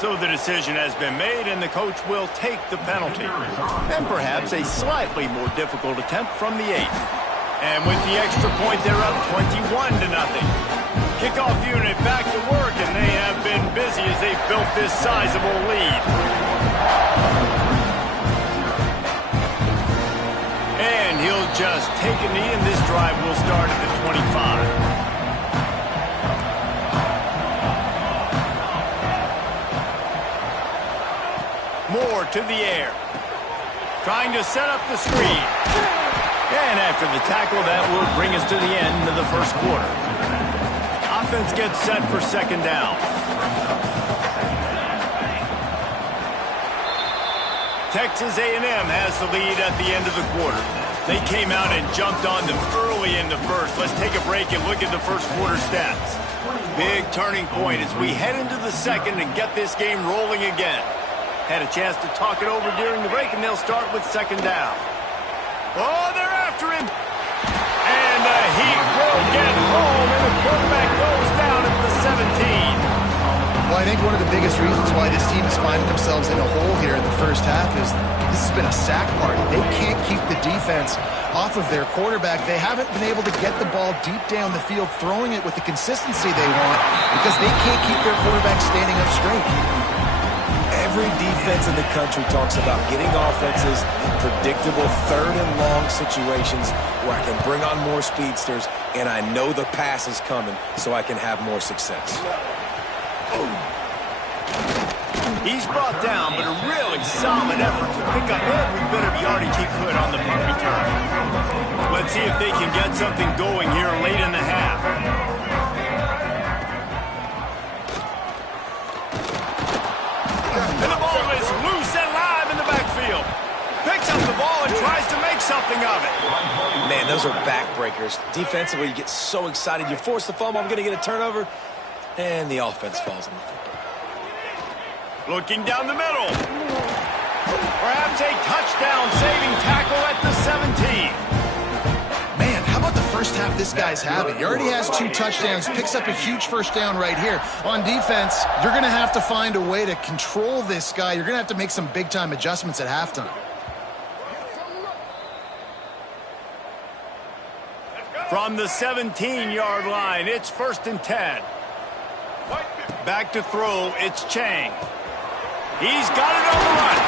So the decision has been made, and the coach will take the penalty. And perhaps a slightly more difficult attempt from the 8. And with the extra point, they're up 21-0. Kickoff unit back to work, and they have been busy as they've built this sizable lead. And he'll just take a knee, and this drive will start at the 25. Moore to the air. Trying to set up the screen. And after the tackle, that will bring us to the end of the first quarter. Offense gets set for second down. Texas A&M has the lead at the end of the quarter. They came out and jumped on them early in the first. Let's take a break and look at the first quarter stats. Big turning point as we head into the second and get this game rolling again. Had a chance to talk it over during the break, and they'll start with second down. Oh, they're after him. And the Heat will get home, and the quarterback goes down at the 17. Well, I think one of the biggest reasons why this team is finding themselves in a hole here in the first half is this has been a sack party. They can't keep the defense off of their quarterback. They haven't been able to get the ball deep down the field, throwing it with the consistency they want because they can't keep their quarterback standing up straight. Every defense in the country talks about getting offenses in predictable third and long situations where I can bring on more speedsters and I know the pass is coming so I can have more success. He's brought down, but a really solid effort to pick up every bit of yardage he could on the punt return. Let's see if they can get something going here late in the half. And the ball is loose and live in the backfield. Picks up the ball and tries to make something of it. Man, those are backbreakers. Defensively, you get so excited. You force the fumble, I'm going to get a turnover, and the offense falls on the football. Looking down the middle. Perhaps a touchdown-saving tackle at the 17. Man, how about the first half this guy's having? He already has 2 touchdowns, picks up a huge first down right here. On defense, you're going to have to find a way to control this guy. You're going to have to make some big-time adjustments at halftime. From the 17-yard line, it's 1st and 10. Back to throw, it's Chang. He's got it on the run.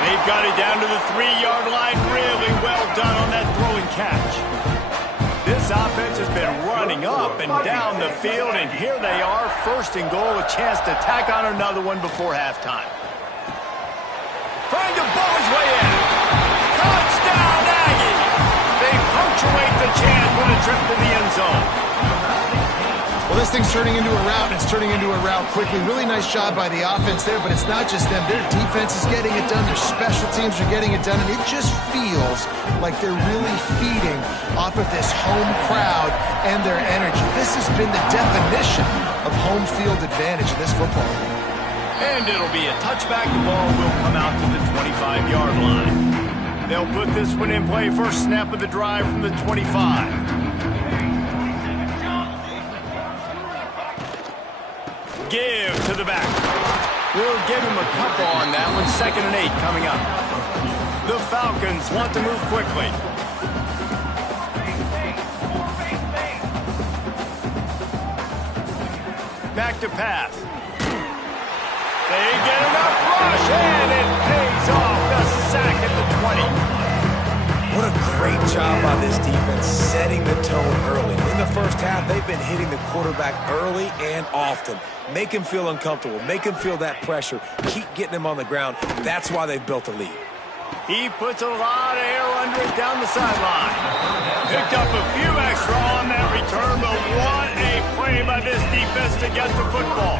They've got it down to the 3-yard line. Really well done on that throw and catch. This offense has been running up and down the field, and here they are, 1st and goal, a chance to tack on another one before halftime. Trying to bowl his way in. Touchdown, Aggie! They punctuate the chance with a trip to the end zone. Well, this thing's turning into a rout, and it's turning into a rout quickly. Really nice job by the offense there, but it's not just them. Their defense is getting it done. Their special teams are getting it done, and it just feels like they're really feeding off of this home crowd and their energy. This has been the definition of home field advantage in this football game. And it'll be a touchback. The ball will come out to the 25-yard line. They'll put this one in play. First snap of the drive from the 25. Give to the back. We'll give him a couple on that one. 2nd and 8 coming up. The Falcons want to move quickly. Back to pass. They get enough rush, and it pays off. The sack at the 20. What a great job by this defense setting the tone early. In the first half, they've been hitting the quarterback early and often. Make him feel uncomfortable. Make him feel that pressure. Keep getting him on the ground. That's why they've built a lead. He puts a lot of air under it down the sideline. Picked up a few extra on that return, but what a play by this defense to get the football.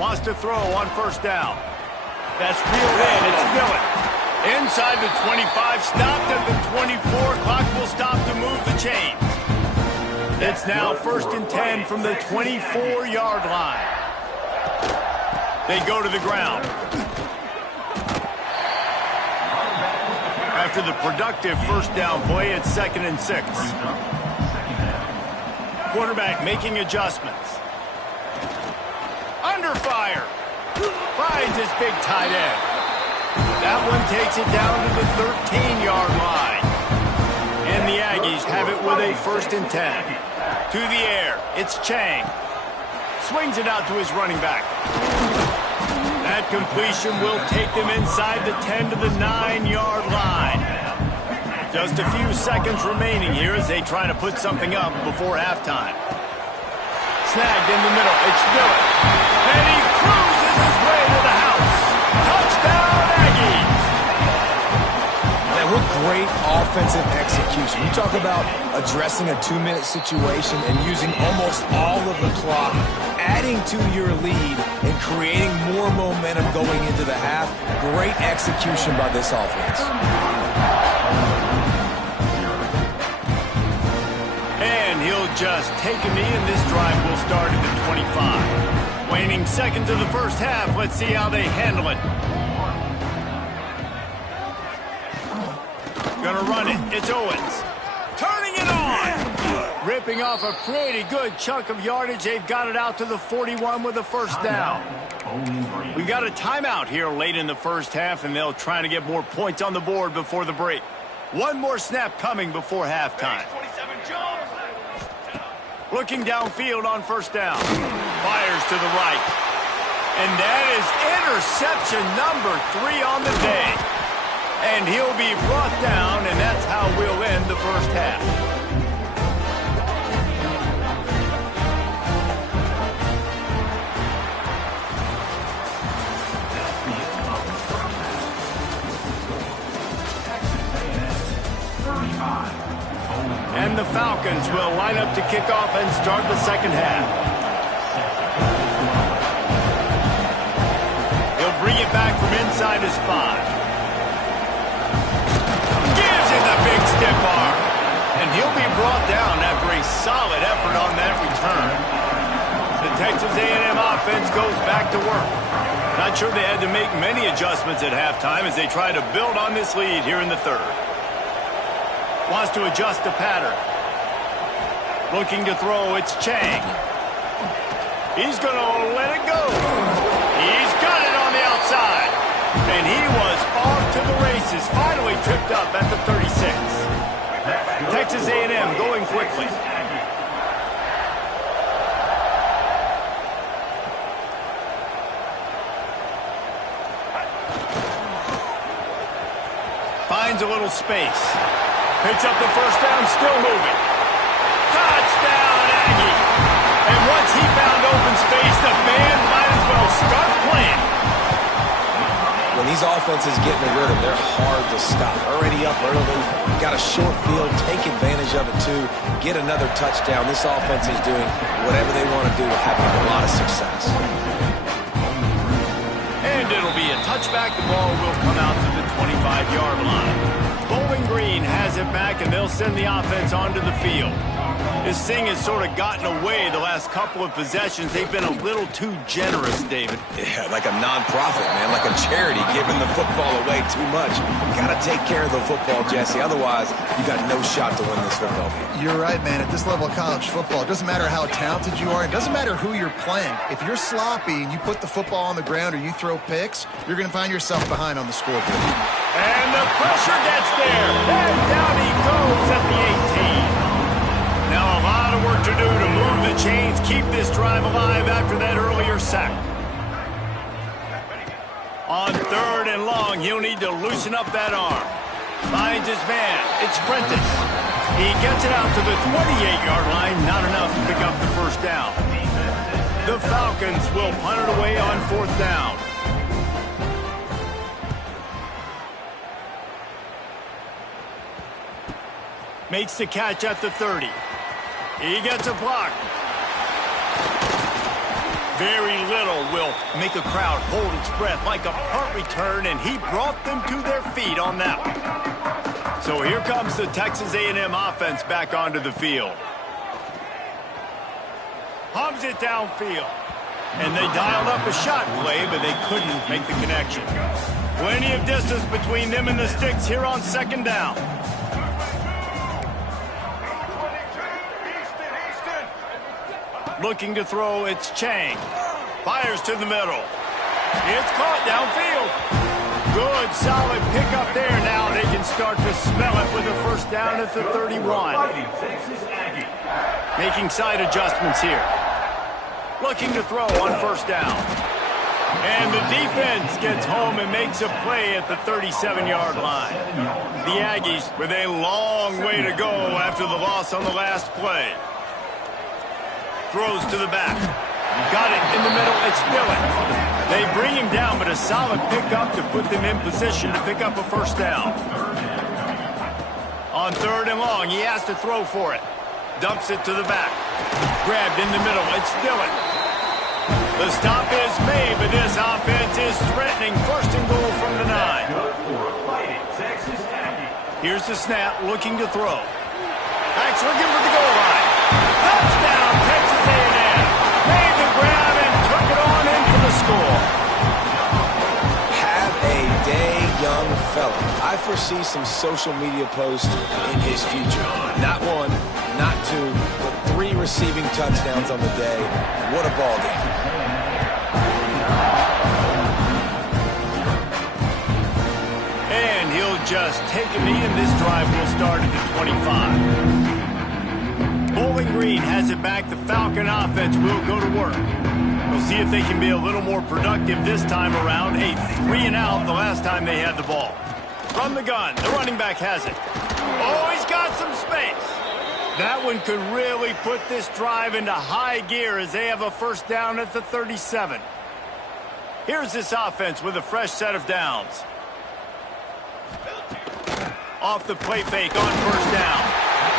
Wants to throw on 1st down. That's reeled in. It's Dillon. Inside the 25, stopped at the 24. Clock will stop to move the chains. It's now 1st and 10 from the 24-yard line. They go to the ground. After the productive first down play, it's 2nd and 6. Quarterback making adjustments. Under fire. Finds his big tight end. That one takes it down to the 13-yard line. And the Aggies have it with a 1st and 10. To the air, it's Chang. Swings it out to his running back. That completion will take them inside the 10 to the 9-yard line. Just a few seconds remaining here as they try to put something up before halftime. Snagged in the middle, it's Dillon. And he cruises his way to the house. Touchdown, Aggies! Man, what great offensive execution. You talk about addressing a 2-minute situation and using almost all of the clock, adding to your lead and creating more momentum going into the half. Great execution by this offense. And he'll just take a knee, and this drive will start at the 25. Waning seconds of the first half. Let's see how they handle it. Gonna run it. It's Owens. Turning it on. Ripping off a pretty good chunk of yardage. They've got it out to the 41 with a 1st down. We got a timeout here late in the first half, and they'll try to get more points on the board before the break. One more snap coming before halftime. Looking downfield on 1st down. Fires to the right. And that is interception number 3 on the day. And he'll be brought down, and that's how we'll end the first half. And the Falcons will line up to kick off and start the second half. He'll bring it back from inside his 5. Gives it the big stiff arm. And he'll be brought down after a solid effort on that return. The Texas A&M offense goes back to work. Not sure they had to make many adjustments at halftime as they try to build on this lead here in the 3rd. Wants to adjust the pattern. Looking to throw, it's Chang. He's going to let it go. He's got it on the outside. And he was off to the races, finally tripped up at the 36. Texas A&M going quickly. Finds a little space. Picks up the 1st down, still moving. Touchdown, Aggie! And once he found open space, the band might as well start playing. When these offenses get in the rhythm, they're hard to stop. Already up early, got a short field, take advantage of it too, get another touchdown. This offense is doing whatever they want to do, having a lot of success. And it'll be a touchback. The ball will come out to the 25-yard line. Bowling Green has it back, and they'll send the offense onto the field. This thing has sort of gotten away the last couple of possessions. They've been a little too generous, David. Yeah, like a non-profit, man, like a charity giving the football away too much. Got to take care of the football, Jesse. Otherwise, you got no shot to win this football game. You're right, man. At this level of college football, it doesn't matter how talented you are. It doesn't matter who you're playing. If you're sloppy and you put the football on the ground or you throw picks, you're going to find yourself behind on the scoreboard. And the pressure gets there. And down he goes at the 18. Now a lot of work to do to move the chains, keep this drive alive after that earlier sack. On 3rd and long, he'll need to loosen up that arm. Finds his man. It's Prentice. He gets it out to the 28-yard line. Not enough to pick up the 1st down. The Falcons will punt it away on 4th down. Makes the catch at the 30. He gets a block. Very little will make a crowd hold its breath like a punt return, and he brought them to their feet on that one. So here comes the Texas A&M offense back onto the field. Hums it downfield. And they dialed up a shot play, but they couldn't make the connection. Plenty of distance between them and the sticks here on 2nd down. Looking to throw, it's Chang. Fires to the middle. It's caught downfield. Good, solid pickup there. Now they can start to smell it with a first down at the 31. Making side adjustments here. Looking to throw on first down. And the defense gets home and makes a play at the 37-yard line. The Aggies with a long way to go after the loss on the last play. Throws to the back. Got it in the middle. It's Dillon. They bring him down, but a solid pickup to put them in position to pick up a first down. On 3rd and long, he has to throw for it. Dumps it to the back. Grabbed in the middle. It's Dillon. The stop is made, but this offense is threatening. 1st and goal from the 9. Here's the snap, looking to throw. Backs looking for the goal line. Touchdown, Texas A&M. Made the grab and took it on in for the score. Have a day, young fella. I foresee some social media posts in his future. Not 1, not 2, but 3 receiving touchdowns on the day. What a ball game. And he'll just take a knee, and this drive will start at the 25. Bowling Green has it back. The Falcon offense will go to work. We'll see if they can be a little more productive this time around. A 3-and-out the last time they had the ball. From the gun, the running back has it. Oh, he's got some space. That one could really put this drive into high gear as they have a first down at the 37. Here's this offense with a fresh set of downs. Off the play fake on first down.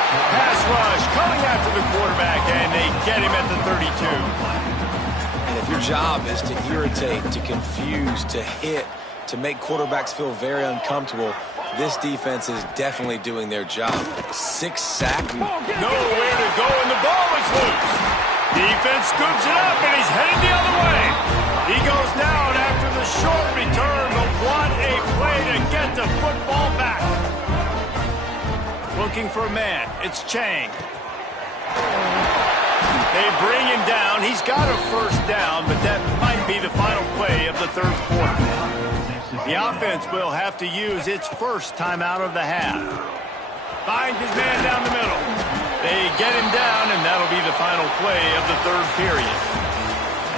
Pass rush coming after the quarterback, and they get him at the 32. And if your job is to irritate, to confuse, to hit, to make quarterbacks feel very uncomfortable, this defense is definitely doing their job. 6 sacks. Nowhere to go, and the ball is loose. Defense scoops it up, and he's headed the other way. He goes down after the short return, but what a play to get the football back. Looking for a man. It's Chang. They bring him down. He's got a first down, but that might be the final play of the 3rd quarter. The offense will have to use its first timeout of the half. Finds his man down the middle. They get him down, and that'll be the final play of the 3rd period.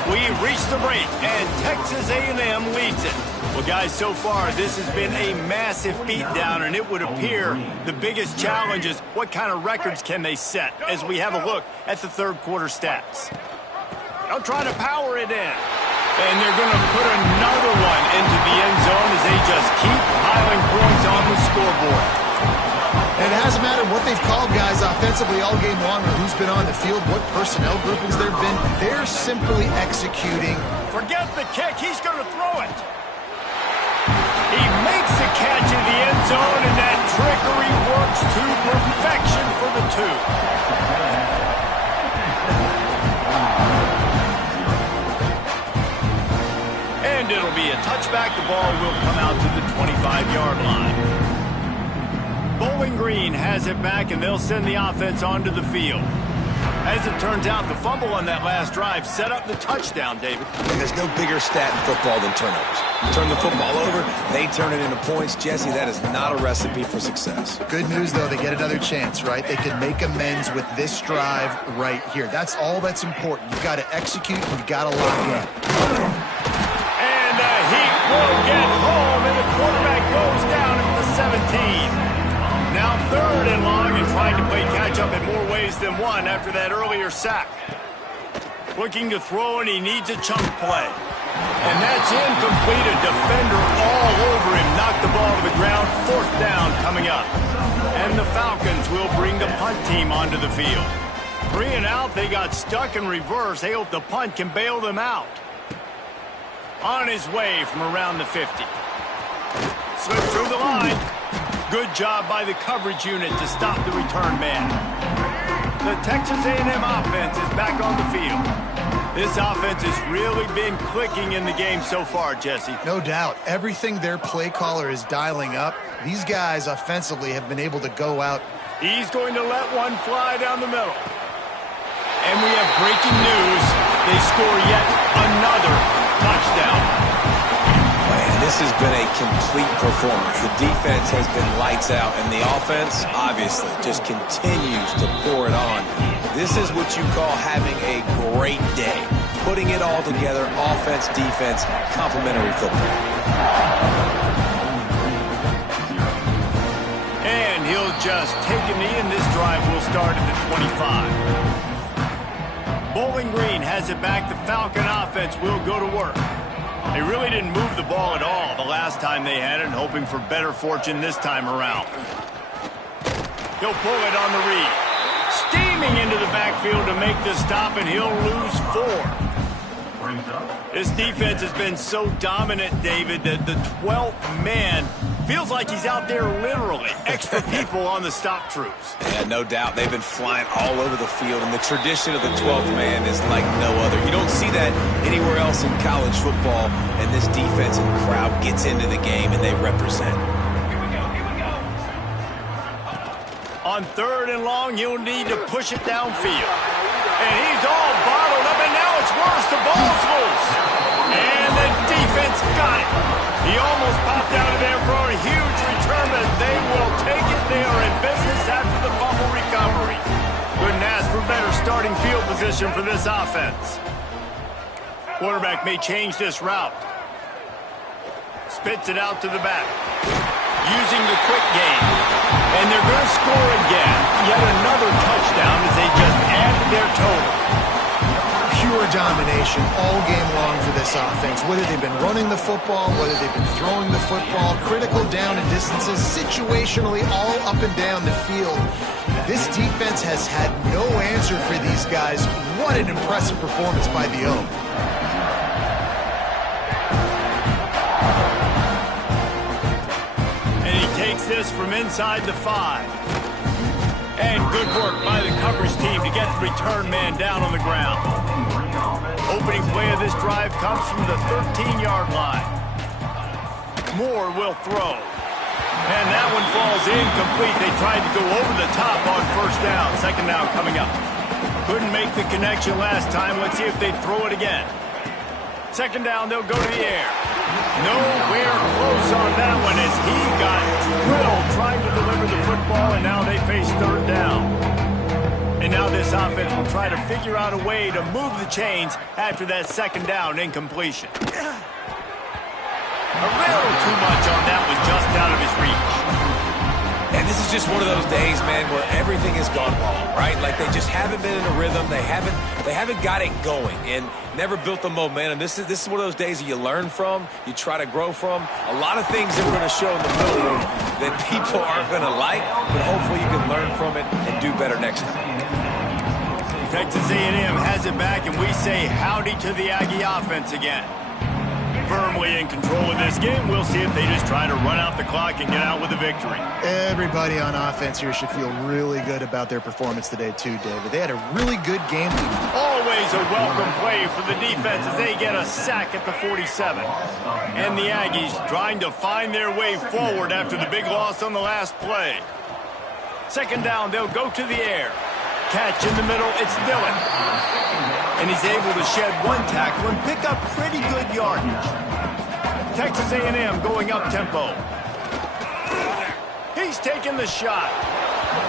We reach the break, and Texas A&M leads it. Well, guys, so far, this has been a massive beatdown, and it would appear the biggest challenge is what kind of records can they set as we have a look at the 3rd quarter stats. They'll try to power it in, and they're going to put another one into the end zone as they just keep piling points on the scoreboard. And it hasn't mattered what they've called, guys, offensively all game long, or who's been on the field, what personnel groupings there have been. They're simply executing. Forget the kick. He's going to throw it. He makes the catch in the end zone, and that trickery works to perfection for the 2. And it'll be a touchback. The ball will come out to the 25-yard line. Bowling Green has it back, and they'll send the offense onto the field. As it turns out, the fumble on that last drive set up the touchdown, David. And there's no bigger stat in football than turnovers. You turn the football over, they turn it into points. Jesse, that is not a recipe for success. Good news, though, they get another chance, right? They can make amends with this drive right here. That's all that's important. You've got to execute, you've got to lock in. And he will get home, and the quarterback goes down at the 17. Now 3rd and long, and trying to play catch-up in more ways than one after that earlier sack. Looking to throw, and he needs a chunk play. And that's incomplete. A defender all over him. Knocked the ball to the ground. 4th down coming up. And the Falcons will bring the punt team onto the field. 3 and out. They got stuck in reverse. They hope the punt can bail them out. On his way from around the 50. Slips through the line. Good job by the coverage unit to stop the return man. The Texas A&M offense is back on the field. This offense has really been clicking in the game so far, Jesse. No doubt. Everything their play caller is dialing up, these guys offensively have been able to go out. He's going to let one fly down the middle. And we have breaking news. They score yet another touchdown. Man, this has been a complete performance. The defense has been lights out, and the offense, obviously, just continues to pour it on. This is what you call having a great day. Putting it all together, offense, defense, complementary football. And he'll just take a knee, and this drive will start at the 25. Bowling Green has it back. The Falcon offense will go to work. They really didn't move the ball at all the last time they had it, hoping for better fortune this time around. He'll pull it on the read. Steaming into the backfield to make the stop, and he'll lose 4. This defense has been so dominant, David, that the 12th man feels like he's out there literally. Extra people on the stop troops. Yeah, no doubt. They've been flying all over the field, and the tradition of the 12th man is like no other. You don't see that anywhere else in college football, and this defense and crowd gets into the game, and they represent. On 3rd and long, he'll need to push it downfield. And he's all bottled up, and now it's worse. The ball's loose. And the defense got it. He almost popped out of there for a huge return, but they will take it. They are in business after the fumble recovery. Couldn't ask for better starting field position for this offense. Quarterback may change this route. Spits it out to the back. Using the quick game. And they're going to score again. Yet another touchdown as they just added their total. Pure domination all game long for this offense. Whether they've been running the football, whether they've been throwing the football, critical down and distances, situationally all up and down the field. This defense has had no answer for these guys. What an impressive performance by the O. Takes this from inside the 5. And good work by the coverage team to get the return man down on the ground. Opening play of this drive comes from the 13-yard line. Moore will throw. And that one falls incomplete. They tried to go over the top on 1st down. 2nd down coming up. Couldn't make the connection last time. Let's see if they throw it again. 2nd down, they'll go to the air. Nowhere close on that one as he got drilled trying to deliver the football, and now they face 3rd down. And now this offense will try to figure out a way to move the chains after that 2nd down incompletion. A little too much on that was just out of his reach. And this is just one of those days, man, where everything has gone wrong, right? Like they just haven't been in a rhythm. They haven't got it going and never built the momentum. This is one of those days that you learn from, you try to grow from. A lot of things that we're going to show in the middle that people aren't going to like, but hopefully you can learn from it and do better next time. Texas A&M has it back, and we say howdy to the Aggie offense again. Firmly in control of this game. We'll see if they just try to run out the clock and get out with a victory. Everybody on offense here should feel really good about their performance today too, David. They had a really good game. Always a welcome play for the defense as they get a sack at the 47. And the Aggies trying to find their way forward after the big loss on the last play. 2nd down, they'll go to the air. Catch in the middle, it's Dillon. And he's able to shed one tackle and pick up pretty good yardage. Texas A&M going up tempo. He's taking the shot.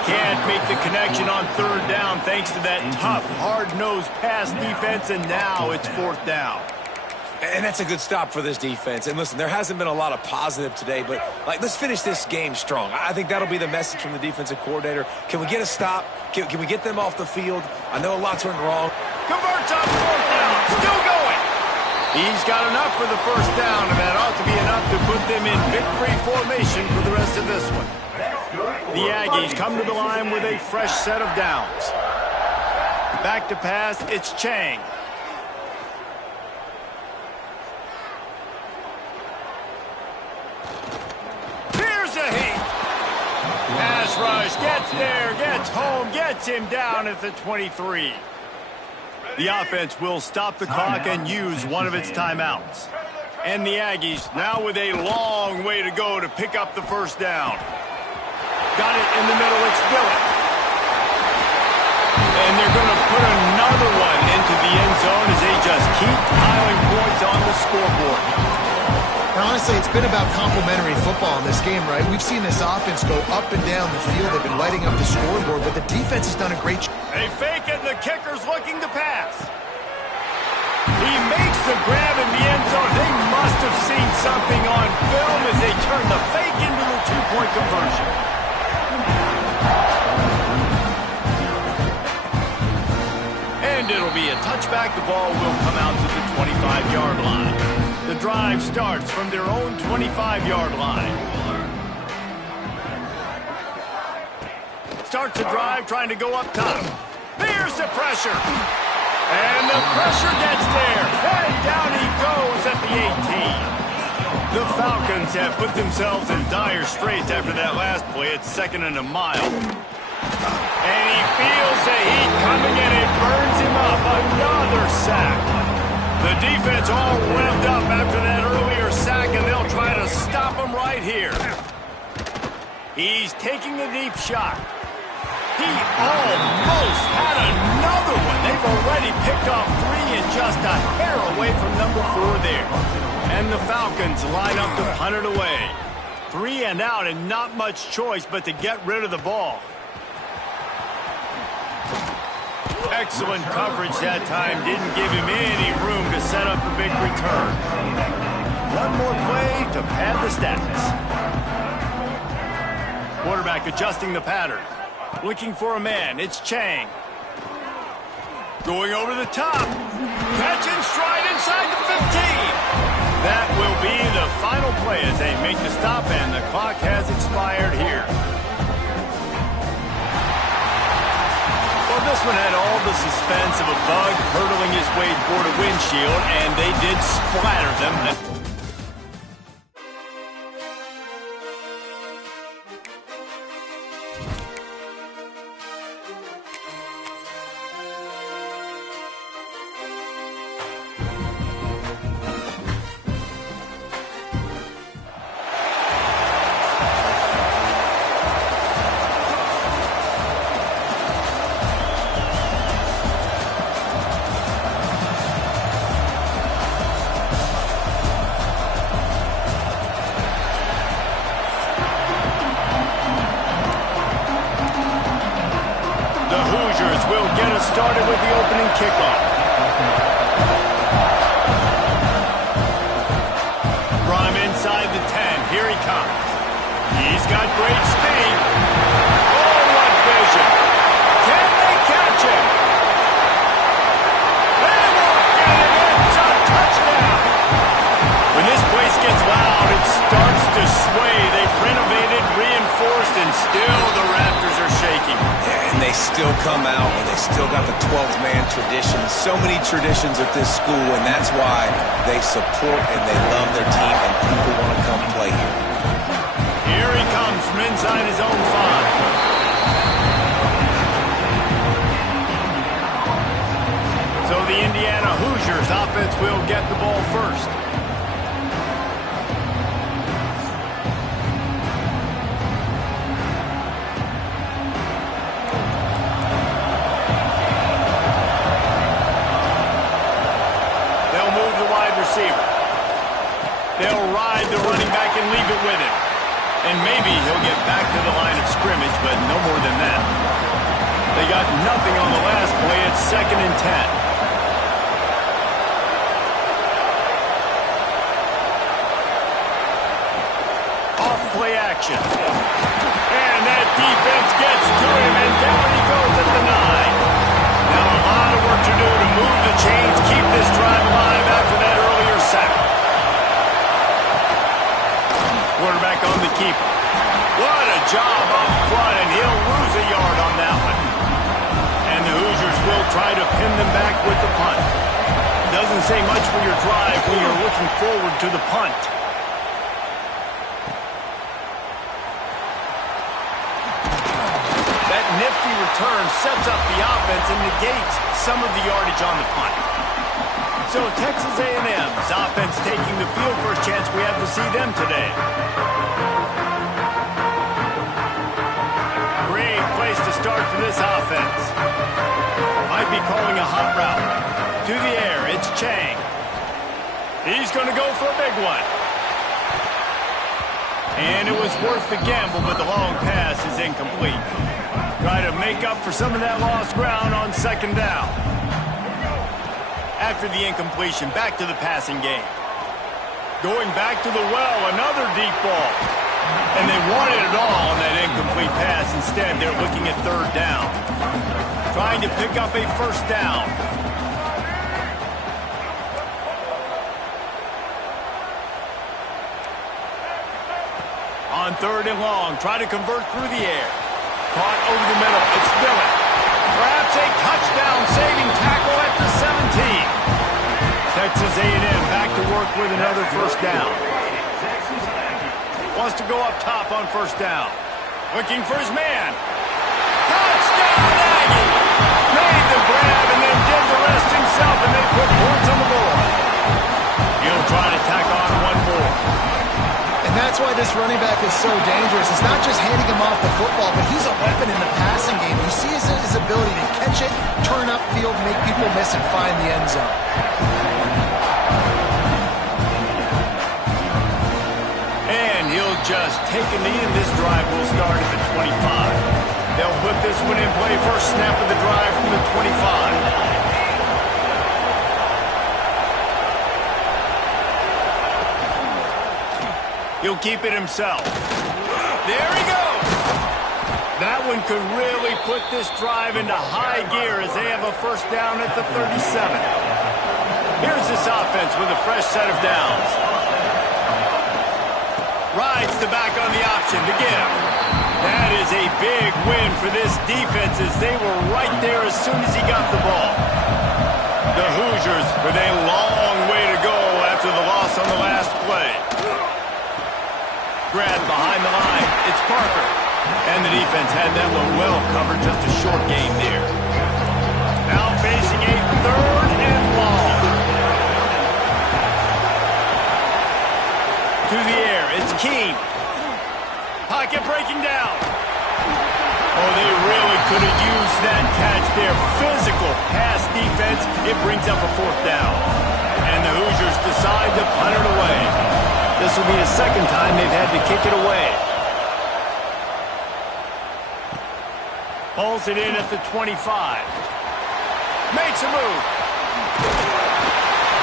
Can't make the connection on 3rd down thanks to that tough, hard-nosed pass defense, and now it's 4th down. And that's a good stop for this defense. And listen, there hasn't been a lot of positive today, but let's finish this game strong. I think that'll be the message from the defensive coordinator. Can we get a stop? Can we get them off the field? I know a lot's went wrong. Converts on 4th down. Still going. He's got enough for the 1st down, and that ought to be enough to put them in victory formation for the rest of this one. The Aggies come to the line with a fresh set of downs. Back to pass, it's Chang. Pass rush, gets there, gets home, gets him down at the 23. The offense will stop the clock and use one of its timeouts. And the Aggies now with a long way to go to pick up the 1st down. Got it in the middle, it's Dillon. And they're going to put another one been about complementary football in this game, right? We've seen this offense go up and down the field. They've been lighting up the scoreboard, but the defense has done a great job. They fake it, and the kicker's looking to pass. He makes the grab in the end zone. They must have seen something on film as they turn the fake into the two-point conversion. And it'll be a touchback. The ball will come out to the 25-yard line. The drive starts from their own 25-yard line. Starts the drive trying to go up top. There's the pressure. And the pressure gets there. And down he goes at the 18. The Falcons have put themselves in dire straits after that last play. It's 2nd and a mile. And he feels the heat coming and it burns him up. Another sack. The defense all revved up after that earlier sack, and they'll try to stop him right here. He's taking a deep shot. He almost had another one. They've already picked off 3 and just a hair away from number 4 there. And the Falcons line up to punt it away. 3 and out and not much choice but to get rid of the ball. Excellent coverage that time. Didn't give him any room to set up a big return. One more play to pad the stats. Quarterback adjusting the pattern. Looking for a man. It's Chang. Going over the top. Catch and stride inside the 15. That will be the final play as they make the stop, and the clock has expired here. Well, this one had all the suspense of a bug hurtling his way toward a windshield, and they did splatter them. Will get us started with the opening kickoff. From inside the 10, here he comes. He's got great speed. Oh, what vision. Can they catch him? They won't get it. It's a touchdown. When this place gets loud, it starts to sway. They've renovated, reinforced, and still the Raptors are shaking. And they still come out, and they still got the 12th man tradition. So many traditions at this school, and that's why they support and they love their team, and people want to come play here. Here he comes from inside his own 5. So the Indiana Hoosiers offense will get the ball first. They'll ride the running back and leave it with him. And maybe he'll get back to the line of scrimmage, but no more than that. They got nothing on the last play. It's 2nd and 10. Off play action. And that defense gets to him, and down he goes at the 9. Now a lot of work to do to move the chains, keep this drive alive after that earlier sack. Quarterback on the keeper. What a job up front, and he'll lose a yard on that one. And the Hoosiers will try to pin them back with the punt. Doesn't say much for your drive when you're looking forward to the punt. That nifty return sets up the offense and negates some of the yardage on the punt. So Texas A&M's offense taking the field for a chance we have to see them today. Great place to start for this offense. Might be calling a hot route. To the air, it's Chang. He's going to go for a big one. And it was worth the gamble, but the long pass is incomplete. Try to make up for some of that lost ground on second down. After the incompletion, back to the passing game. Going back to the well, another deep ball. And they wanted it all on that incomplete pass. Instead, they're looking at third down. Trying to pick up a first down. On third and long, try to convert through the air. Caught over the middle. It's Dillon. Perhaps a touchdown-saving tackle at the 17. Texas A&M back to work with another first down. Wants to go up top on first down. Looking for his man. Touchdown, Aggie! Made the grab and then did the rest himself, and they put points on the board. He'll try to tack on one more. And that's why this running back is so dangerous. It's not just handing him off the football, but he's a weapon in the passing game. You see his ability to catch it, turn upfield, make people miss, and find the end zone. And he'll just take a knee, and this drive will start at the 25. They'll put this one in play first snap of the drive from the 25. He'll keep it himself. There he goes. That one could really put this drive into high gear as they have a first down at the 37. Here's this offense with a fresh set of downs. Rides the back on the option to give. That is a big win for this defense as they were right there as soon as he got the ball. The Hoosiers with a long way to go after the loss on the last play. Grab behind the line. It's Parker. And the defense had that one well covered. Just a short game there. Now facing a third and long. To the air. It's Keene. Pocket breaking down. Oh, they really could have used that catch there. Physical pass defense. It brings up a fourth down. And the Hoosiers decide to punt it away. This will be the second time they've had to kick it away. Pulls it in at the 25. Makes a move.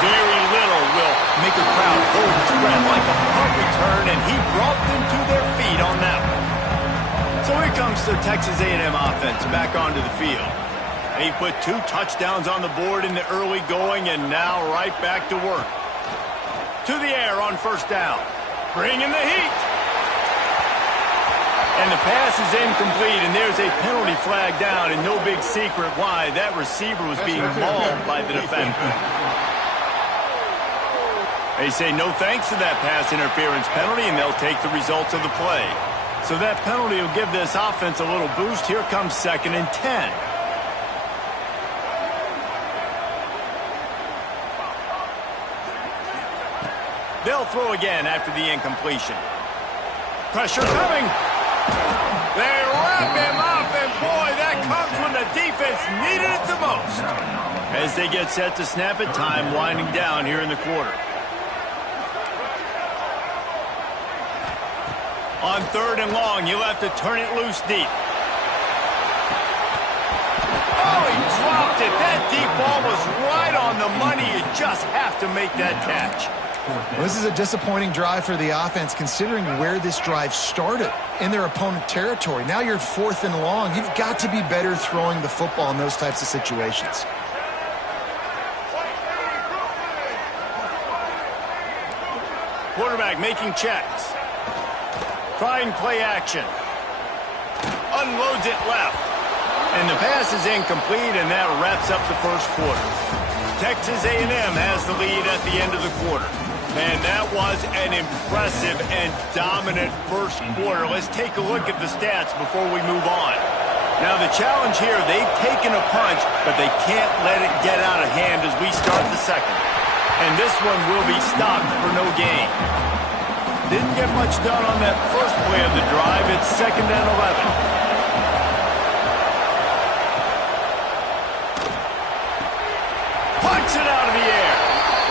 Very little will make a crowd hold its breath like a punt return, and he brought them to their feet on that one. So here comes the Texas A&M offense back onto the field. They put 2 touchdowns on the board in the early going, and now right back to work. To the air on first down. Bring in the heat. And the pass is incomplete, and there's a penalty flag down, and no big secret why. That receiver was being mauled by the defender. They say no thanks to that pass interference penalty, and they'll take the results of the play. So that penalty will give this offense a little boost. Here comes 2nd and 10. They'll throw again after the incompletion. Pressure coming. They wrap him up, and boy, that comes when the defense needed it the most. As they get set to snap it, time winding down here in the quarter. On third and long, you'll have to turn it loose deep. Oh, he dropped it. That deep ball was right on the money. You just have to make that catch. Well, this is a disappointing drive for the offense considering where this drive started in their opponent territory. Now you're 4th and long. You've got to be better throwing the football in those types of situations. Quarterback making checks. Trying play action. Unloads it left. And the pass is incomplete, and that wraps up the first quarter. Texas A&M has the lead at the end of the quarter. Man, that was an impressive and dominant first quarter. Let's take a look at the stats before we move on. Now, the challenge here, they've taken a punch, but they can't let it get out of hand as we start the second. And this one will be stopped for no gain. Didn't get much done on that first play of the drive. It's 2nd and 11. Punts it out of the air.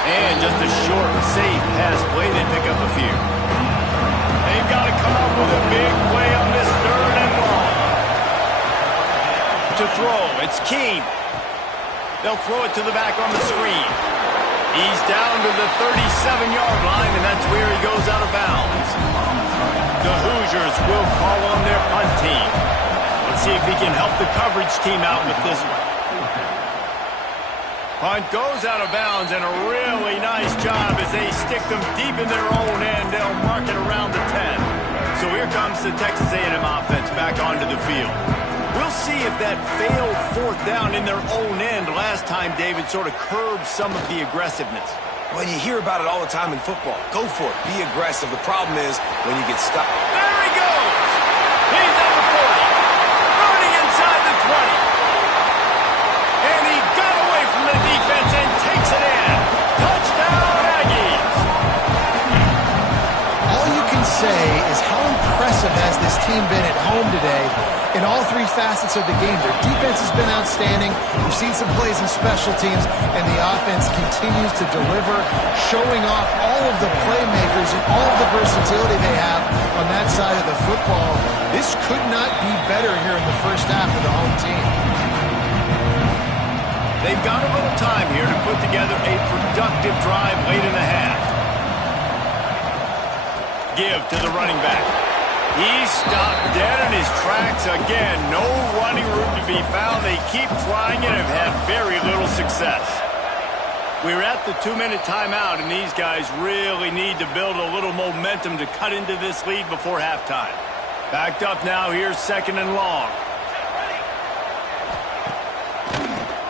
And just a short, safe pass play. They pick up a few. They've got to come up with a big play on this third and long. To throw, it's Keene. They'll throw it to the back on the screen. He's down to the 37-yard line, and that's where he goes out of bounds. The Hoosiers will call on their punt team. Let's see if he can help the coverage team out with this one. Punt goes out of bounds, and a really nice job as they stick them deep in their own end. They'll mark it around the 10. So here comes the Texas A&M offense back onto the field. We'll see if that failed fourth down in their own end last time, David, sort of curbed some of the aggressiveness. Well, you hear about it all the time in football. Go for it. Be aggressive. The problem is when you get stuck. There he goes! He's at the 40. Running inside the 20. And he got away from the defense and takes it in. Touchdown, Aggies! All you can say is how impressive has this team been at home today in all three facets of the game. Their defense has been outstanding. We've seen some plays in special teams, and the offense continues to deliver, showing off all of the playmakers and all of the versatility they have on that side of the football. This could not be better here in the first half of the home team. They've got a little time here to put together a productive drive late in the half. Give to the running back. He's stopped dead in his tracks again. No running room to be found. They keep trying it and have had very little success. We're at the 2-minute timeout, and these guys really need to build a little momentum to cut into this lead before halftime. Backed up now. Here's second and long.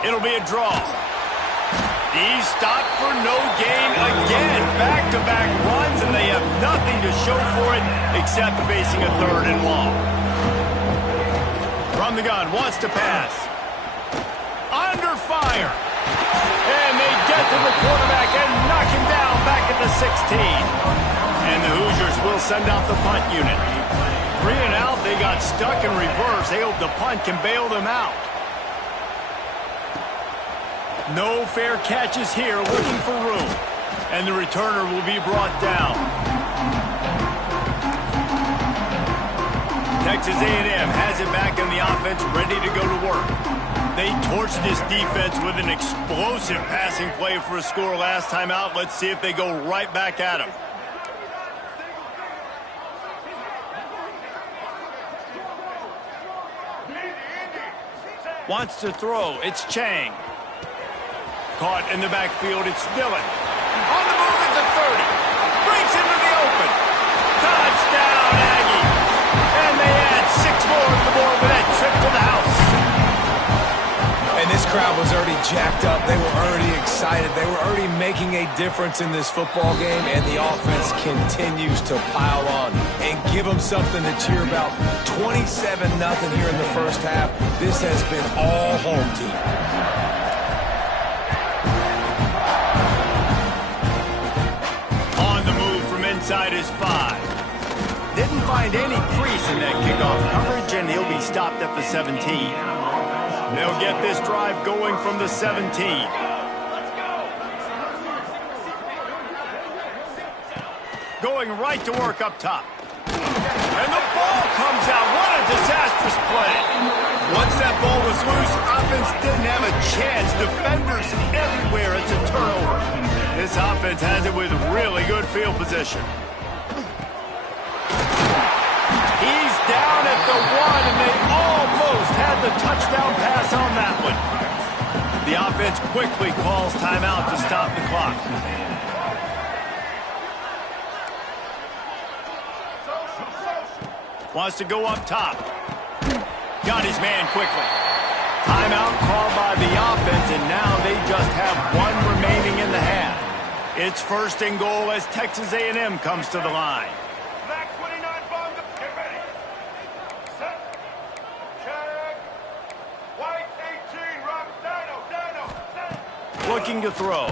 It'll be a draw. He's stopped for no gain again. Back-to-back runs, and they have nothing to show for it except facing a third and long. From the gun, wants to pass. Under fire. And they get to the quarterback and knock him down back at the 16. And the Hoosiers will send out the punt unit. 3 and out, they got stuck in reverse. They hope the punt can bail them out. No fair catches here, looking for room. And the returner will be brought down. Texas A&M has it back in the offense, ready to go to work. They torched this defense with an explosive passing play for a score last time out. Let's see if they go right back at him. Wants to throw. It's Chang. Caught in the backfield, it's Dillon. On the move at the 30. Breaks into the open. Touchdown, Aggie. And they add 6 more to the board with that trip to the house. And this crowd was already jacked up. They were already excited. They were already making a difference in this football game, and the offense continues to pile on and give them something to cheer about. 27-0 here in the first half. This has been all home team. Inside his 5. Didn't find any crease in that kickoff coverage, and he'll be stopped at the 17. They'll get this drive going from the 17. Going right to work up top. And the ball comes out. What a disastrous play. Once that ball was loose, offense didn't have a chance. Defenders everywhere. It's a turnover. This offense has it with really good field position. He's down at the 1, and they almost had the touchdown pass on that one. The offense quickly calls timeout to stop the clock. Wants to go up top. Got his man quickly. Timeout called by the offense, and now they just have 1 remaining in the half. It's first and goal as Texas A&M comes to the line. Back 29, Bonga. Get ready. Set. Check. White 18, Rock. Dino. Set. Looking to throw.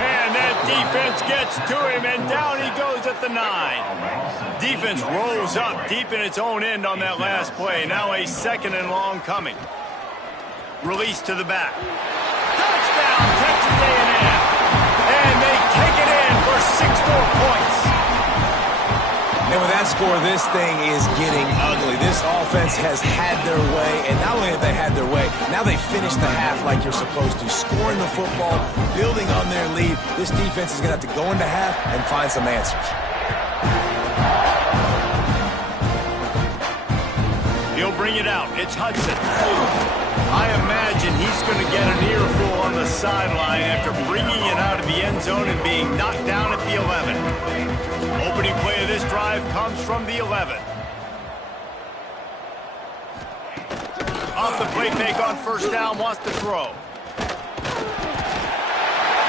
And that defense gets to him, and down he goes at the 9. Defense rolls up deep in its own end on that last play. Now a second and long coming. Release to the back. Touchdown, Texas A&M. And they take it in for 6 more points. And with that score, this thing is getting ugly. This offense has had their way, and not only have they had their way, now they finish the half like you're supposed to, scoring the football, building on their lead. This defense is going to have to go into half and find some answers. He'll bring it out. It's Hudson. I imagine he's going to get an earful on the sideline after bringing it out of the end zone and being knocked down at the 11. Opening play of this drive comes from the 11. Off the play fake on first down, wants to throw.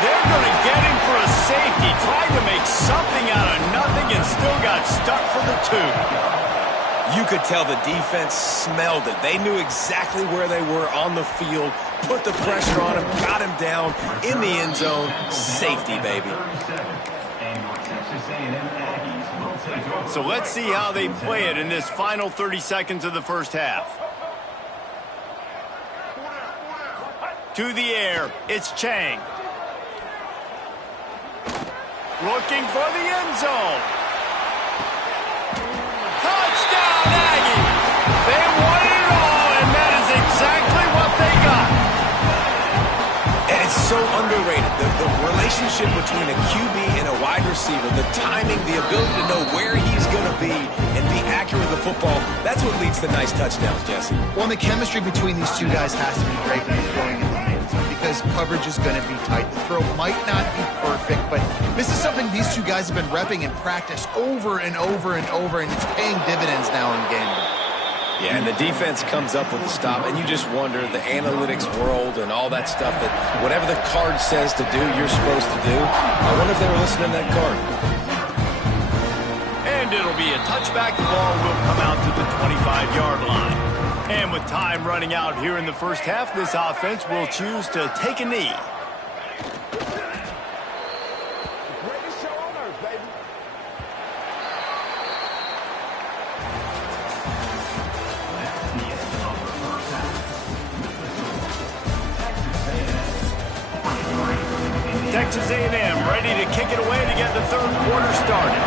They're going to get him for a safety. Tried to make something out of nothing and still got stuck for the 2. You could tell the defense smelled it. They knew exactly where they were on the field, put the pressure on him, got him down in the end zone. Safety, baby. So let's see how they play it in this final 30 seconds of the first half. To the air, it's Chang. Looking for the end zone. Touchdown, Aggie! They won it all, and that is exactly what they got. And it's so underrated. The relationship between a QB and a wide receiver, the timing, the ability to know where he's going to be and be accurate with the football, that's what leads to nice touchdowns, Jesse. Well, and the chemistry between these two guys has to be great when you're throwing in the end zone because coverage is going to be tight. The throw might not be perfect, but this is something these two guys have been repping in practice over and over and over, and it's paying dividends now in game day. Yeah, and the defense comes up with the stop, and you just wonder, the analytics world and all that stuff, that whatever the card says to do, you're supposed to do. I wonder if they were listening to that card. And it'll be a touchback. The ball will come out to the 25-yard line. And with time running out here in the first half, this offense will choose to take a knee. Texas A&M ready to kick it away to get the third quarter started.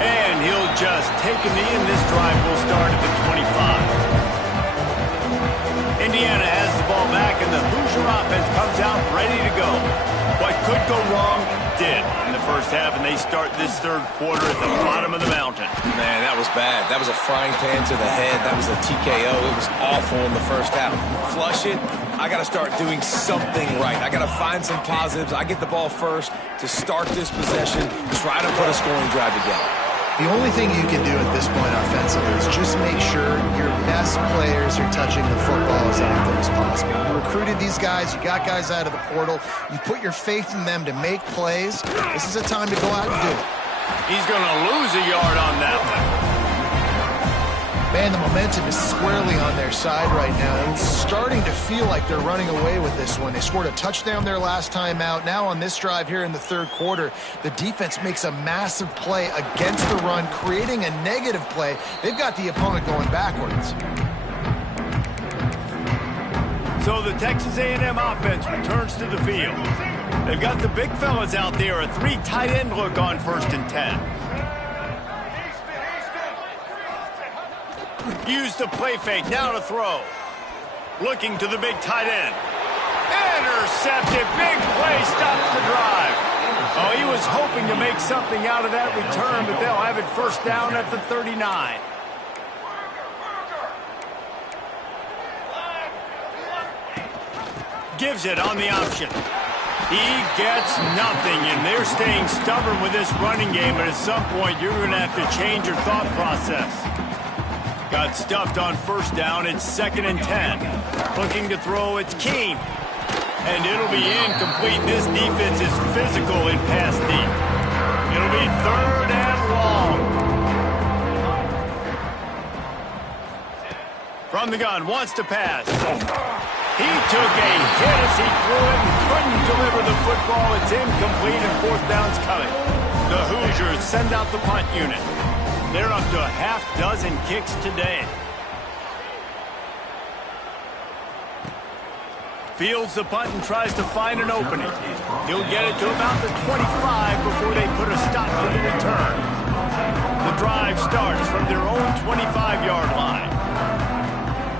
And he'll just take a knee, and this drive will start at the 25. Indiana has the ball back, and the Hoosier offense comes out ready to go. What could go wrong did in the first half, and they start this third quarter at the bottom of the mountain. Man, that was bad. That was a frying pan to the head. That was a TKO. It was awful in the first half. Flush it. I got to start doing something right. I got to find some positives. I get the ball first to start this possession, try to put a scoring drive together. The only thing you can do at this point offensively is just make sure your best players are touching the football as often as possible. You recruited these guys. You got guys out of the portal. You put your faith in them to make plays. This is a time to go out and do it. He's going to lose a yard on that one. Man, the momentum is squarely on their side right now. It's starting to feel like they're running away with this one. They scored a touchdown their last time out. Now on this drive here in the third quarter, the defense makes a massive play against the run, creating a negative play. They've got the opponent going backwards. So the Texas A&M offense returns to the field. They've got the big fellas out there, a 3 tight end look on 1st and 10. Use the play fake, now to throw. Looking to the big tight end. Intercepted, big play, stops the drive. Oh, he was hoping to make something out of that return, but they'll have it first down at the 39. Gives it on the option. He gets nothing, and they're staying stubborn with this running game, but at some point you're going to have to change your thought process. Got stuffed on first down. It's 2nd and 10. Looking to throw, it's Keene. And it'll be incomplete. This defense is physical in pass deep. It'll be 3rd and long. From the gun, wants to pass. He took a hit as he threw it and couldn't deliver the football. It's incomplete, and 4th down's coming. The Hoosiers send out the punt unit. They're up to a half-dozen kicks today. Fields the punt and tries to find an opening. He'll get it to about the 25 before they put a stop to the return. The drive starts from their own 25-yard line.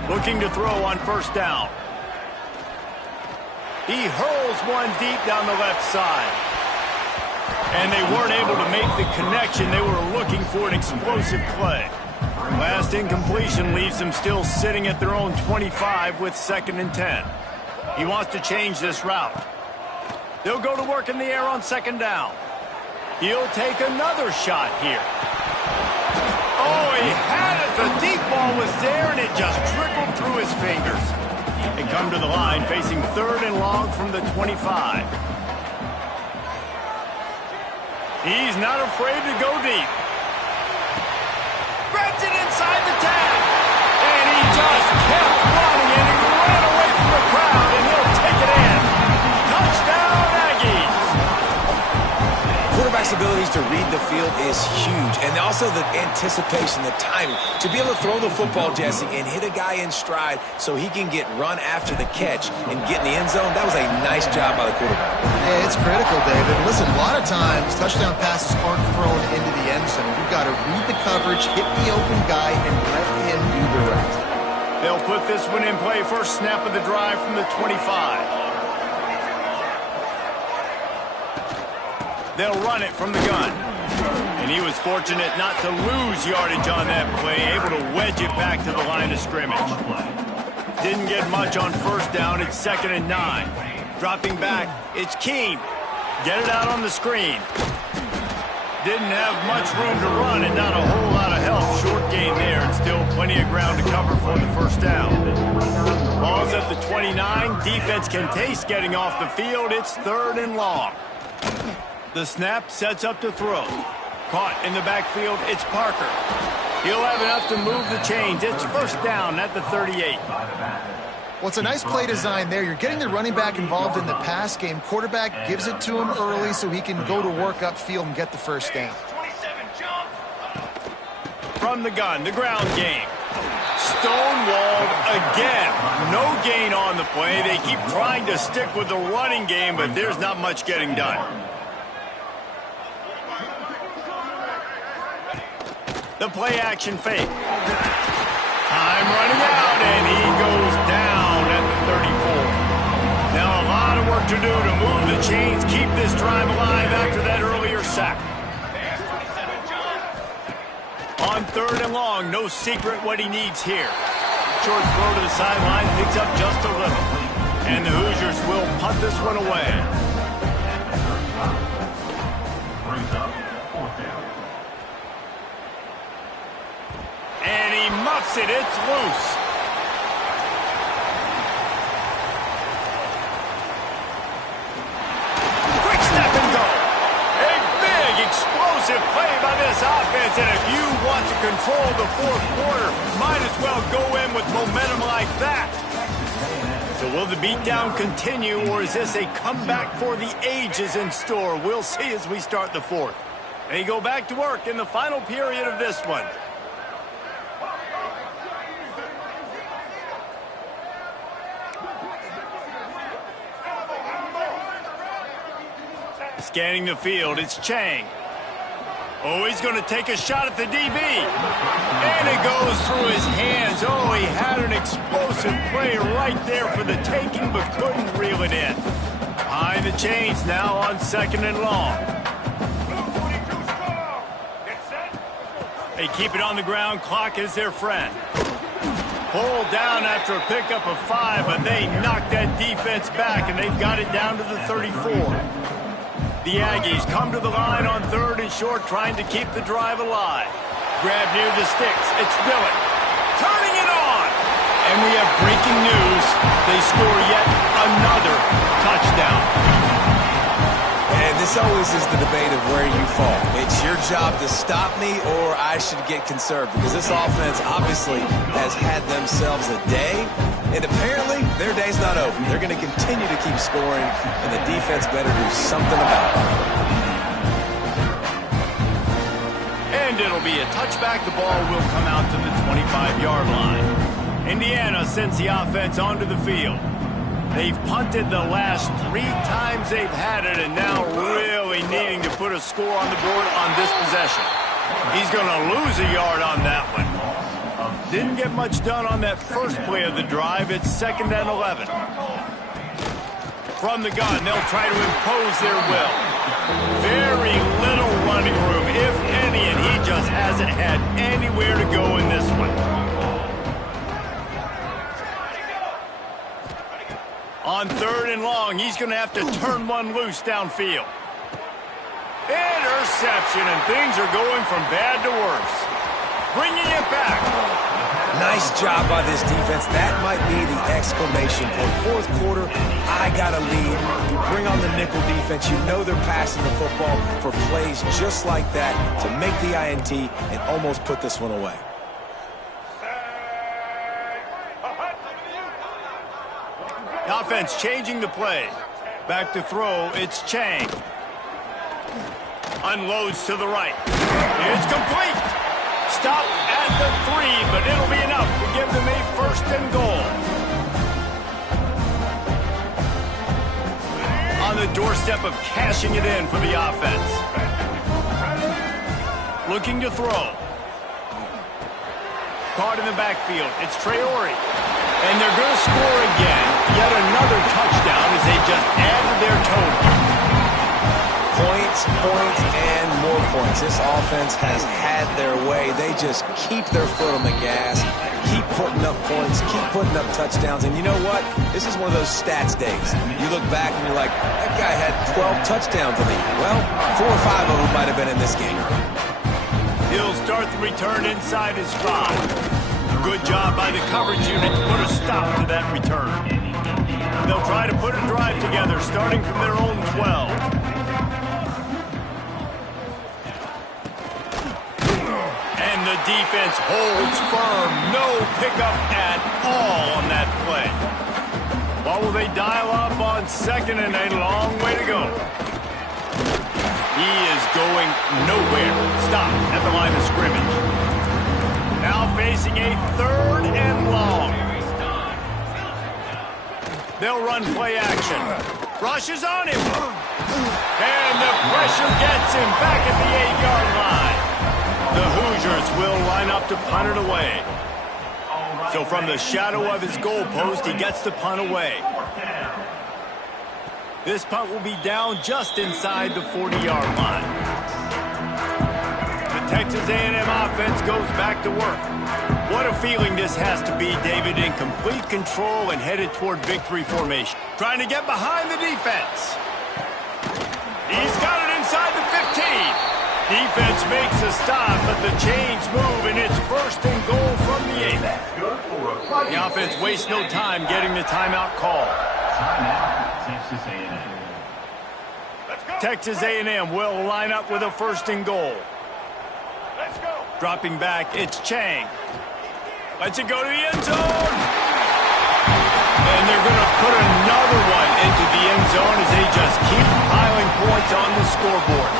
Looking to throw on first down. He hurls one deep down the left side. And they weren't able to make the connection. They were looking for an explosive play. Last incompletion leaves them still sitting at their own 25 with 2nd and 10. He wants to change this route. They'll go to work in the air on 2nd down. He'll take another shot here. Oh, he had it. The deep ball was there, and it just trickled through his fingers. They come to the line facing 3rd and long from the 25. He's not afraid to go deep. Grabs it inside the tag. And he just kept running, and he ran away from the crowd, and he'll take it in. Touchdown, Aggies. Quarterback's abilities to read the field is huge, and also the anticipation, the timing. To be able to throw the football, Jesse, and hit a guy in stride so he can get run after the catch and get in the end zone, that was a nice job by the quarterback. Yeah, it's critical, David. Listen, a lot of times, touchdown passes aren't thrown into the end zone. You've got to read the coverage, hit the open guy, and let him do the rest. They'll put this one in play. First snap of the drive from the 25. They'll run it from the gun. And he was fortunate not to lose yardage on that play, able to wedge it back to the line of scrimmage. Didn't get much on first down. It's 2nd and 9. Dropping back, it's Keene. Get it out on the screen. Didn't have much room to run and not a whole lot of help. Short gain there and still plenty of ground to cover for the first down. Ball's at the 29. Defense can taste getting off the field. It's 3rd and long. The snap sets up to throw. Caught in the backfield, it's Parker. He'll have enough to move the chains. It's first down at the 38. Well, it's a nice play design there. You're getting the running back involved in the pass game. Quarterback gives it to him early so he can go to work upfield and get the first down. 27, jump. From the gun, the ground game. Stonewalled again. No gain on the play. They keep trying to stick with the running game, but there's not much getting done. The play action fake. Time running out, and he goes down at the 34. Now a lot of work to do to move the chains, keep this drive alive after that earlier sack. On 3rd and long, no secret what he needs here. Short throw to the sideline, picks up just a little. And the Hoosiers will punt this one away. And he muffs it. It's loose. Quick step and go. A big, explosive play by this offense. And if you want to control the 4th quarter, might as well go in with momentum like that. So will the beatdown continue, or is this a comeback for the ages in store? We'll see as we start the 4th. They go back to work in the final period of this one. Scanning the field, it's Chang. Oh, he's going to take a shot at the DB. And it goes through his hands. Oh, he had an explosive play right there for the taking, but couldn't reel it in. Behind the chains now on 2nd and long. They keep it on the ground. Clock is their friend. Pulled down after a pickup of 5, but they knocked that defense back, and they've got it down to the 34. The Aggies come to the line on 3rd and short, trying to keep the drive alive. Grab near the sticks. It's Dillon. Turning it on. And we have breaking news. They score yet another touchdown. And this always is the debate of where you fall. It's your job to stop me, or I should get conserved, because this offense obviously has had themselves a day, and apparently their day's not over. They're going to continue to keep scoring, and the defense better do something about it. And it'll be a touchback. The ball will come out to the 25-yard line. Indiana sends the offense onto the field. They've punted the last 3 times they've had it, and now really needing to put a score on the board on this possession. He's going to lose a yard on that one. Didn't get much done on that first play of the drive. It's 2nd and 11. From the gun, they'll try to impose their will. Very little running room, if any, and he just hasn't had anywhere to go in this one. On 3rd and long, he's going to have to turn one loose downfield. Interception, and things are going from bad to worse. Bringing it back. Nice job by this defense. That might be the exclamation point. 4th quarter, I got a lead. You bring on the nickel defense. You know they're passing the football for plays just like that to make the INT and almost put this one away. The offense changing the play. Back to throw, it's Chang. Unloads to the right. It's complete. Stop at the 3, but it'll be enough to give them a 1st and goal. On the doorstep of cashing it in for the offense. Looking to throw. Caught in the backfield. It's Traore. And they're going to score again. Yet another touchdown as they just added their total. Points, and more points. This offense has had their way. They just keep their foot on the gas, keep putting up points, keep putting up touchdowns. And you know what? This is one of those stats days. You look back and you're like, that guy had 12 touchdowns in the year. Well, 4 or 5 of them might have been in this game. He'll start the return inside his 5. Good job by the coverage unit to put a stop to that return. They'll try to put a drive together, starting from their own 12. And the defense holds firm. No pickup at all on that play. What will they dial up on 2nd and a long way to go? He is going nowhere. Stop at the line of scrimmage. Now facing a 3rd and long. They'll run play action. Rushes on him. And the pressure gets him back at the 8-yard line. The Hoosiers will line up to punt it away. So from the shadow of his goalpost, he gets the punt away. This punt will be down just inside the 40-yard line. The Texas A&M offense goes back to work. What a feeling this has to be, David, in complete control and headed toward victory formation. Trying to get behind the defense. He's got it inside the 15. Defense makes a stop, but the chains move, and it's 1st and goal from the 8. The offense wastes no time getting the timeout call. Texas A&M will line up with a 1st and goal. Let's go. Dropping back, it's Chang. Lets it go to the end zone. And they're going to put another one into the end zone as they just keep piling points on the scoreboard.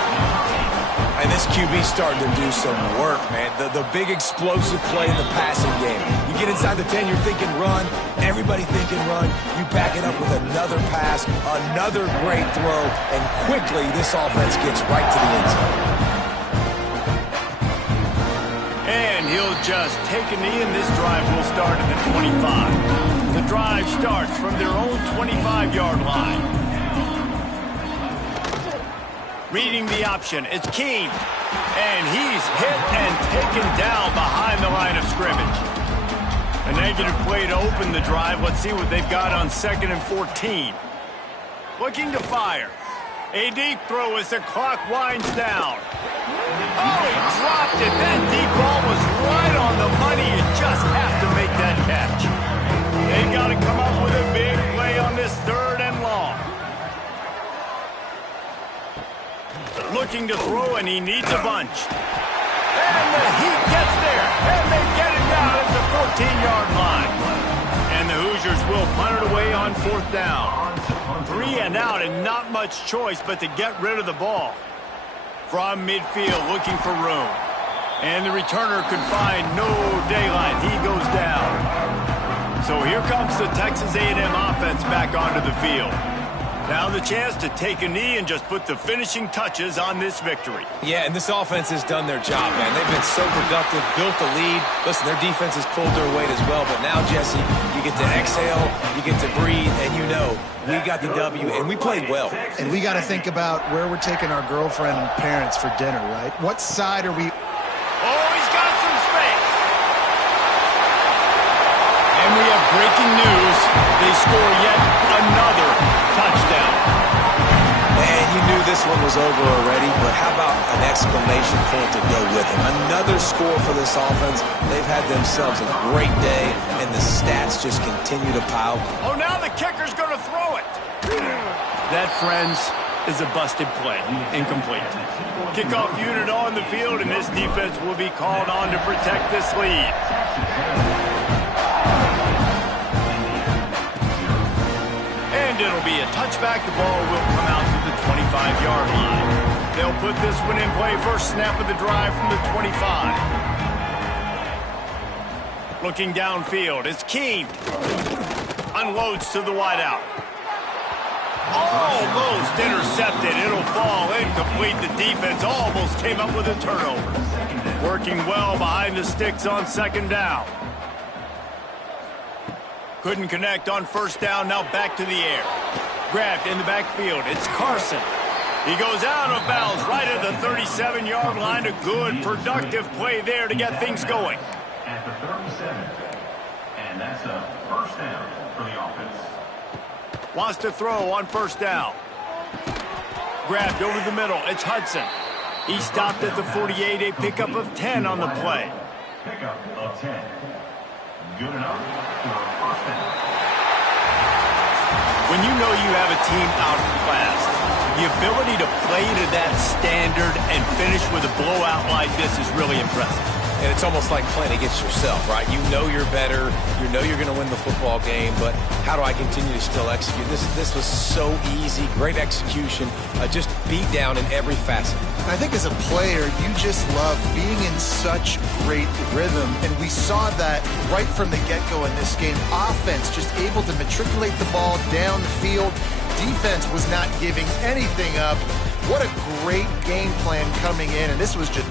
And this QB starting to do some work, man. The big explosive play in the passing game. You get inside the 10, you're thinking run. Everybody thinking run. You back it up with another pass, another great throw, and quickly this offense gets right to the end zone. And he'll just take a knee, and this drive will start at the 25. The drive starts from their own 25-yard line. Reading the option, it's Keene. And he's hit and taken down behind the line of scrimmage. A negative play to open the drive. Let's see what they've got on 2nd and 14. Looking to fire. A deep throw as the clock winds down. Oh, he dropped it. That deep ball was right on the money. You just have to make that catch. They've got to come up with a big play on this 3rd and long. Looking to throw, and he needs a bunch. And the Heat gets there, and they get it down at the 14-yard line. And the Hoosiers will punt it away on 4th down. 3 and out, and not much choice but to get rid of the ball. From midfield, looking for room. And the returner could find no daylight. He goes down. So here Here comes the Texas A&M offense back onto the field. Now the chance to take a knee and just put the finishing touches on this victory. Yeah, and this offense has done their job, man. They've been so productive, built the lead. Listen, their defense has pulled their weight as well. But now, Jesse, you get to exhale, you get to breathe, and you know we got the W, and we played well. And we got to think about where we're taking our girlfriend and parents for dinner, right? What side are we... Oh, he's got some space. And we have breaking news. They score yet another touchdown. Man, you knew this one was over already, but how about an exclamation point to go with it? Another score for this offense. They've had themselves a great day, and the stats just continue to pile. Oh, now the kicker's going to throw it. That, friends, is a busted play. Incomplete. Kickoff unit on the field, and this defense will be called on to protect this lead. And it'll be a touchback. The ball will come out to the 25-yard line. They'll put this one in play. First snap of the drive from the 25. Looking downfield, it's Keene. Unloads to the wideout. Almost intercepted. It'll fall incomplete. The defense almost came up with a turnover. Working well behind the sticks on second down. Couldn't connect on first down. Now back to the air. Grabbed in the backfield. It's Carson. He goes out of bounds right at the 37-yard line. A good, productive play there to get things going. At the 37. And that's a first down for the offense. Wants to throw on first down. Grabbed over the middle. It's Hudson. He stopped at the 48. A pickup of 10 on the play. Pickup of 10. Good enough for a first down. When you know you have a team outclassed, the ability to play to that standard and finish with a blowout like this is really impressive. And it's almost like playing against yourself, right? You know you're better. You know you're going to win the football game, but how do I continue to still execute? This was so easy. Great execution. Just beat down in every facet. I think as a player, you just love being in such great rhythm, and we saw that right from the get-go in this game. Offense just able to matriculate the ball down the field. Defense was not giving anything up. What a great game plan coming in, and this was just...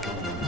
down.